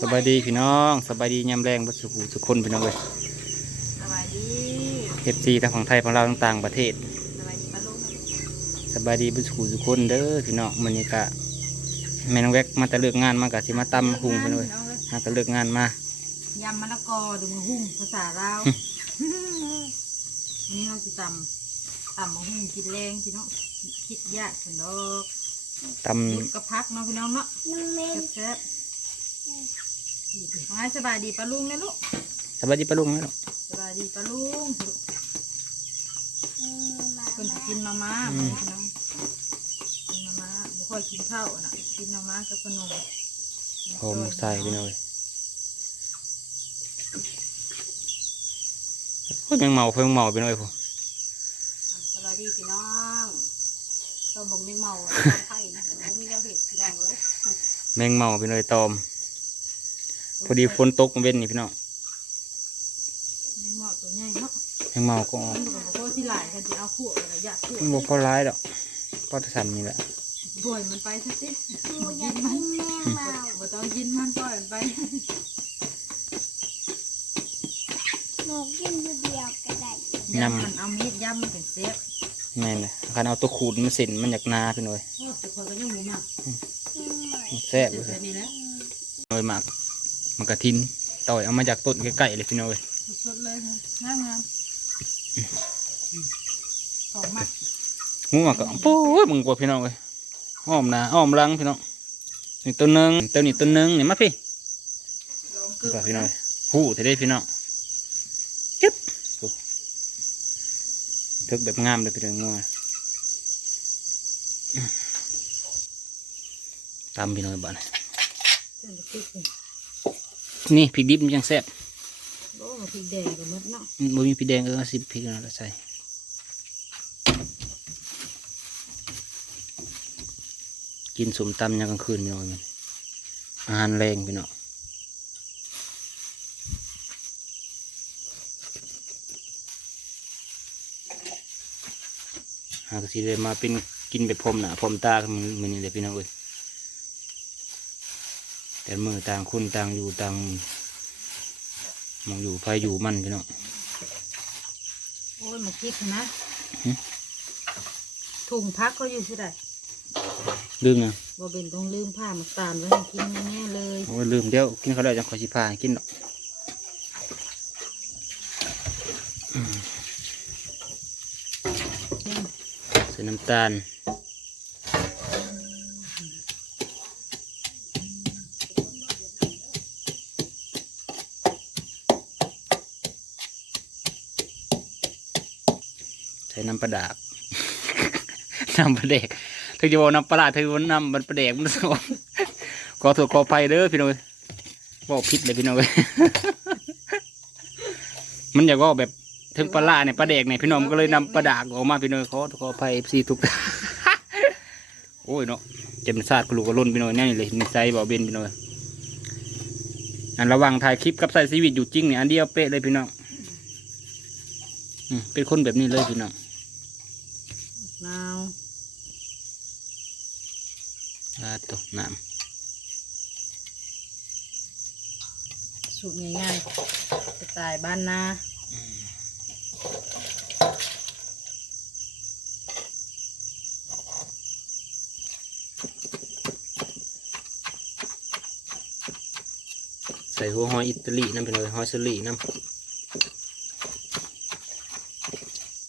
สบายดีพี่น้องสบายดียามแรงบัดสุขุสุขคนพี่น้องเลยสวัสดีเอฟซีทั้งของไทยของเราวทั้งต่างประเทศสวัสดีป้าลุงนะสบายดีบัดสุขุสุขคนเด้อพี่น้องมันนี่กะแม่น้องแวกมาแต่เลิกงานมากะสิมาตำหุงพี่น้องเลยน้องเลยมาแต่เลิกงานมายำมะละกอดูมือหุ่งภาษาลาววันนี้เราจะตำตำมะหุ่งกินแรงพี่น้องคิดยากสันดอกตยุดกระพักเนาะพี่น้องเนาะแซ่บๆ มาสบายดีป้าลุงนะลูกสบายดีปะลุงไหมลูกสบายดีป้าลุงคนกินมาม่าคน้องกินมาม่าบ่ค่อยกินข้าวน่ะ กินมาม่ากับขนมหอมใส่พี่น้องเลยโอ้ยแมงเมาเพิ่งเมาพี่น้องเลยผมสวัสดีพี่น้องต้มบงไม่เมาไผ่นะผมมีแนวเห็ดพี่น้องเลยแมงเมาพี่น้องเลยตอม อดีฝนตกมาเว้นนี่พี่น้องไม่เมาตัวใหญ่เนาะแมงเมาก็ออกมันบอกว่าที่หลายกันจะเอาขวดอะไรอยากขวดมันบ่พอร้ายดอกพอจะสั่นนี่แหละบ่อยมันไปซะสิบ่ยินมันบ่ต้องยินมันปล่อยมันไปหนูกินคนเดียวก็ได้ย่ำมันเอามีดย่ำมันเป็นเซฟแม่นเลยคันเอาตัวขูดมาเส้นมันอยากนาพี่น้อยโอ้แต่คนก็ยังหมูหมักกินหน่อยมันแซ่บเดี๋เลยยวนี้แล้วน้อยมาก มันกระทินต่อยเอามาจากต้นใกล้ๆเลยพี่น้อยสดๆเลยนะงามงามสองหมักงูมันก็โอ้ยมึงกลัวพี่น้องเลยอ้อมหนาอ้อมหลังพี่น้องนี่ตัวหนึงตัวนี้ตัวหนึงนี่มาพี่ลองนี่เกลืก็อพี่น้อยหู้เท่ได้พี่น้องจึ๊บโอ้ทึกแบบงามเลยพี่น้องงูอะตามพี่น้อยบ้านเส้ นพริกนี่นี่พริกดิบมันยังแซ่บโอ้พริกแดงกับมดเนาะบ่มีพริกแดงเออเอาสิพริกนั่นแหละใส่กินสมตำยามกลางคืนพี่น้องมันอาหารแรงพี่น้องหากสิเลยมาเป็นกินแบบพรมหนาพรมตากันมือมือนี่เลยพี่น้องเอ้ย แต่มือต่างคนต่างอยู่ต่างหมองอยู่ไฟอยู่มันพี่น้องโอ้ยหมกพริกนะหึถุงพักเขาอยู่ที่ไหนลืมนะบ่เป็นต้องลืมผ้ามาตานไว้ให้กินแน่ๆเลยโอ้ยลืมเดี๋ยวกินเขาวแล้วจังขอชิพาให้กินดอกอืมใส่น้ำตาล ใส่น้ำปลาดาก น้ำปลาแดกเธอจะบอกน้ำปลาร้าเธอว่าน้ำมันปลาแดกมันสองขอโทษขออภัยเด้อพี่น้องเอ้ยบอกผิดเลยพี่น้องเอ้ยมันอยากว่าแบบถึงปลาเนี่ยปลาแดกเนี่ยพี่น้องก็เลยนำปลาดากออกมาพี่น้องขอขออภัยเอฟซีทุกโอ้ยเนาะเจ็บซาดกลูกกระลุนพี่น้องแน่เลยนิสัยบ่เบนพี่น้อยอันระว่างถ่ายคลิปกับใส่ชีวิตอยู่จริงเนี่ยอันเดียวเป๊ะเลยพี่น้อง เป็นคนแบบนี้เลยพี่น้องนาวลาดตกน้สูตรง่ายๆสไตล์บ้านนาำใส่หัวหอยอิตาลีน้ำพี่น้องเอ้ยหอยสลีน้ำ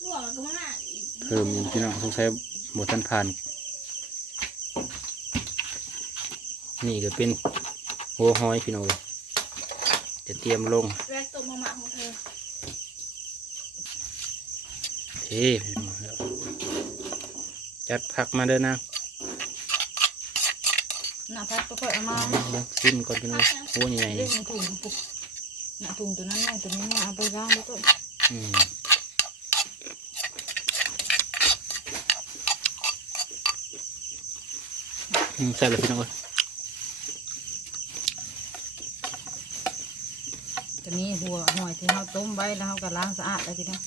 ลวกแล้วก็มาหั่นอีก เพิ่มอีกพี่น้องสงสัยหมดทันผ่าน นี่ก็เป็นหัวหอยพี่น้องเอ้ยจะเตรียมลงแรกตัวมาม่าของเธอเทพี่น้องแล้วจัดผักมาเด้อนะหน้าพักก็ค่อยเอามาเบิ่งซิมก่อนพี่น้องหัวใหญ่ๆเล่นี่นในถุงปุกหน้าถุงตัวนั้นแม่ตัวนี้แม่เอาไปล้างแล้วก็อืม แซ่บเลยพี่น้องเอ้ยจะหัวหอยที่เราต้มไว้แล้วเราก็ล้างสะอาดแล้วพี่น้อง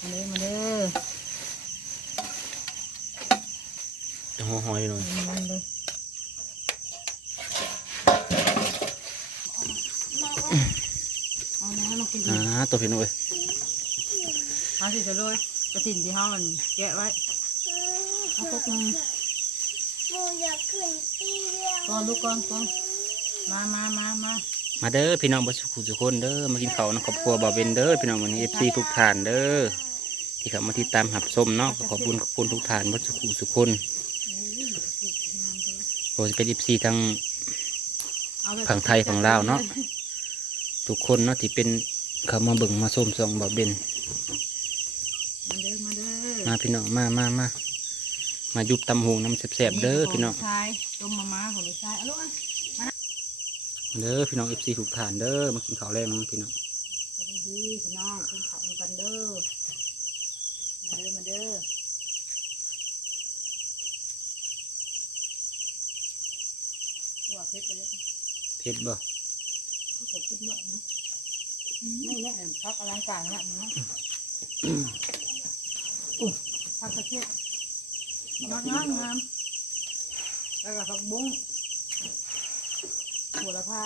มาเลยมาเลยจหัวหอยพี่น้องมาเลยเอาน้ำลงกินอ่าตัวพี่น้องเอ้ยมาสิจะเลยกระติ่นที่เรามันแกะไว้ เอาพวกนึงหมูอยากขึ้นตีเดียวก่อนลูกก่อนก่อนมามามามามาเด้อพี่น้องบ่สุขุสุคนเด้อมากินข้าวนะครอบครัวบ่าวเบนเด้อพี่น้องวันนี้ FC ทุกท่านเด้อที่เข้ามาติดตามหับส้มเนาะก็ขอบคุณขอบคุณทุกท่านบ่สุขุสุคนโอ้จะเป็น FC ทั้งเอาแบบฝั่งไทยฝั่งลาวเนาะทุกคนเนาะที่เป็นเขามาเบิ่งมาส้มซองบ่าวเบนมาเด้อมาเด้อมาพี่น้องมามามา มายุบตำหงน้ำแสบๆเด้อพี่น้องชายต้มมาม่าของลูกชายเอาลูกอะเด้อพี่น้อง FC ทุกท่านเด้อมากินข้าวแรงน้องพี่น้องสวัสดีพี่น้องกินข้าวกันเด้อมาเด้อมาเด้อว่าเพชรไปเลยเผ็ดบ่เขาบอกกินบ่เนาะนี่แหละพักอลังการละเนาะอุ้ยพักกระเทียม งามงามงามแล้วก็ผักบุ้งหัวละพา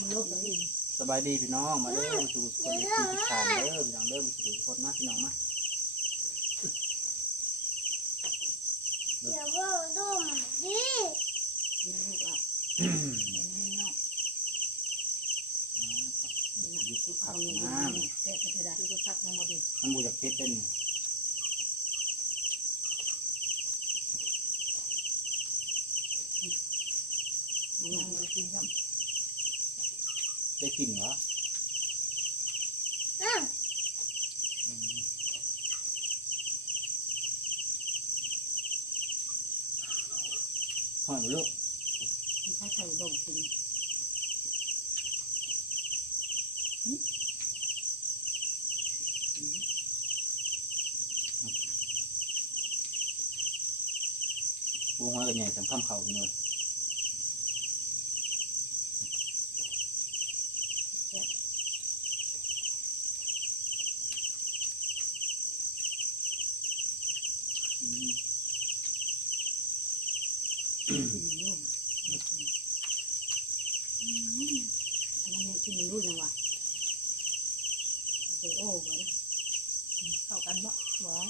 มันลดเลยสบายดีพี่น้องมาเด้อมาสู่คน FC ทุกท่านเด้อพี่น้องเด้อมาสู่ทุกคนมาพี่น้องมาเดี๋ยวว่าดูมาดินี่ลูกอะนี่เนาะยุบเอาขับเงินน้เจ๊กระเทดาดูก็ซักน้ำมาดิำมันบูจากเพชรเป็น มันยังไม่ กินครับได้กลิ่นเหรออะหอยลูกมันใช้ไข่บ่งกินปูหอยกันใหญ่สำคัญเข่าพี่น้อย ทำไมกินมันรู้ยังวะโอ้ก่อนเข้ากันบ่หวาน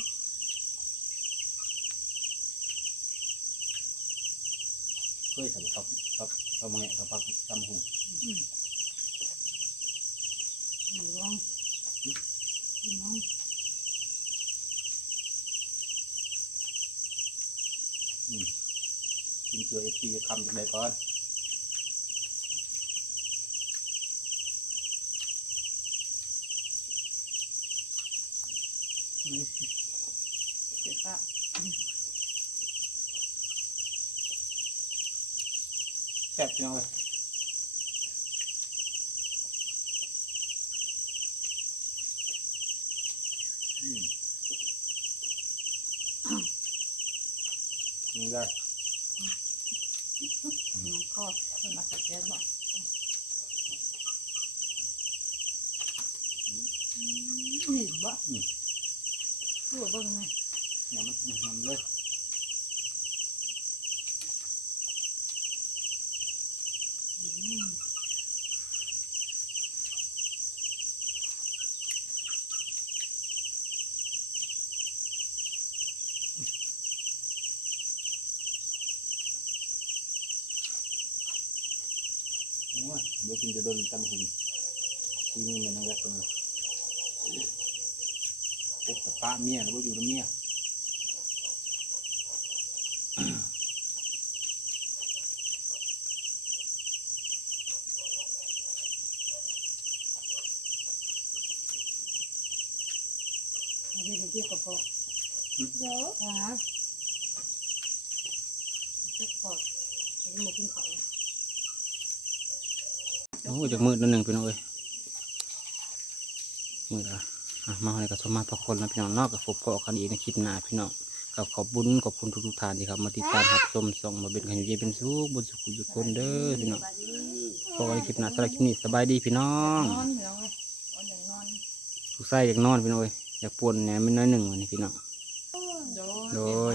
เคยสำกับกับกับมังแงกับปักตำหูน้องน้องกิน เกลือเอฟีคำจากใดก่อนเจ็บปะแซ่บพี่น้องเลยอืมนี่ได้ น้องคอสมัครแกนบ่หินบ่ดูเบิ่งไงน้ำมันน้ำเลยโอ้ยบ่กินจะโดนตำหุ่นทีนี้มั นนั่งแวะกันเลยพบกับป้าเมียแล้วบ่อยู่กับเมียเอาไปเกี่ยวกับพอเดี๋ยวอ่าเจ็บปอดฉันหมกินข้าว โอ้ยจากมืดนิดหนึ่งพี่น้องเอ้ยมืดอะอะมาให้กับสมมาพักคนแล้วพี่น้องนอกกับฝบพอกันอีกในคลิปหน้าพี่น้องกับขอบบุญขอบคุณทุกๆท่านที่ครับมาติดตามรับชมส่งมาเป็นกันอยู่เย็นเป็นสุขบนสุขุทุกคนเด้อพี่น้องพอกันคลิปหน้าสำหรับคลิปนี้สบายดีพี่น้องนอนเหรอเว้ยนอนอย่างนอนลูกไส้อยากนอนพี่น้องเอ้ยอยากปวนเนี่ยไม่น้อยหนึ่งวันนี้พี่น้องโดย